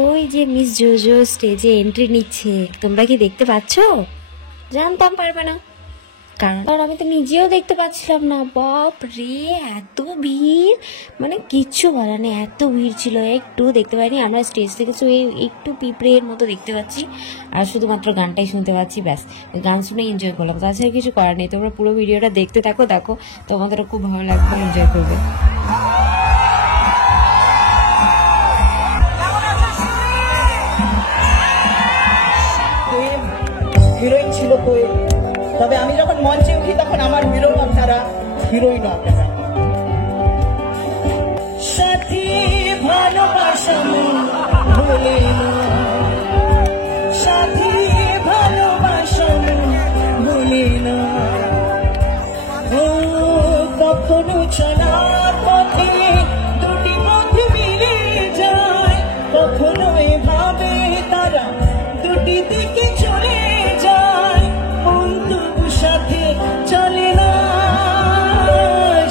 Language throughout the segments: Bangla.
ওই যে মিস জোজো স্টেজে এন্ট্রি নিচ্ছে, তোমরা কি দেখতে পাচ্ছ? জানতাম পারবে না, কারণ আমি তো নিজেও দেখতে পাচ্ছিলাম না। বাপ রে, এত ভিড়, মানে কিচ্ছু বলার নেই, এত ভিড় ছিল, একটু দেখতে পাইনি। আমরা স্টেজ থেকে একটু পিঁপড়ের মতো দেখতে পাচ্ছি, আর শুধুমাত্র গানটাই শুনতে পাচ্ছি, ব্যাস গান শুনে এনজয় করলাম, তাছাড়া কিছু করার নেই। তোমরা পুরো ভিডিওটা দেখতে থাকো, দেখো তোমাদেরও খুব ভালো লাগবে, এনজয় করবে। হিরোইন ছিল কোয়েল, তবে আমি যখন মঞ্চে উঠি তখন আমার হিরো আপনারা, হিরোইন আপনারা। সাথী ভালোবাসা ভুলে না, সাথী ভালোবাসা ভুলে না, ও কখনো চলার পথে দুটি পথ মিলে যায়, কখনো এভাবে তারা দুটি দিকে চলে যায়, তবু সাথে চলে না,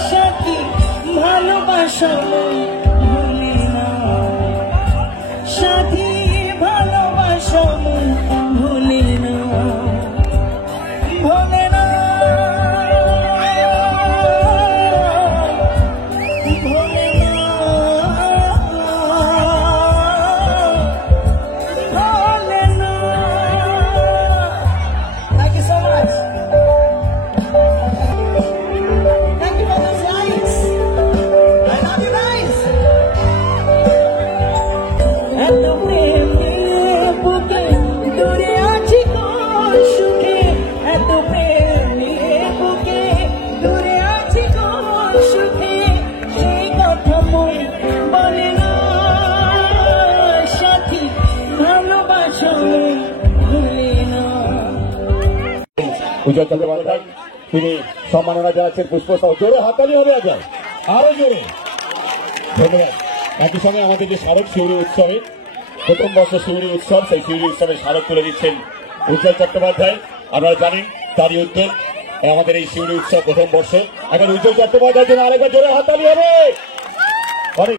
সাথী ভালোবাসা ভুলে না, সাথী ভালোবাসা ভুলে না, ভুলে না, ভুলে না, ভুলে না। Thank you so much. Thank you for those likes. I love you guys. এত প্রেমে বুকে দূরে আছি কোন সুখে, এত প্রেমে বুকে দূরে আছি কোন সুখে, সেই কথা মন বলে না, সাথী ভালোবাসা ভুলে না। উজ্জ্বল চট্টোপাধ্যায় তিনি সম্মাননা জানাচ্ছেন পুষ্পস্তবক। জোরে হাততালি হবে, আজ আরো জোরে, ধন্যবাদ। একই সঙ্গে আমাদের যে স্মারক শিউরি উৎসবে, প্রথম বর্ষ শিউরি উৎসব, সেই শিউরি উৎসবে স্মারক তুলে দিচ্ছেন উজ্জ্বল চট্টোপাধ্যায়। আপনারা জানেন তারই উদ্যোগ আমাদের এই শিউরি উৎসব প্রথম বর্ষ। এখন উজ্জ্বল চট্টোপাধ্যায়ের জন্য আরেকবার জোরে হাততালি হবে।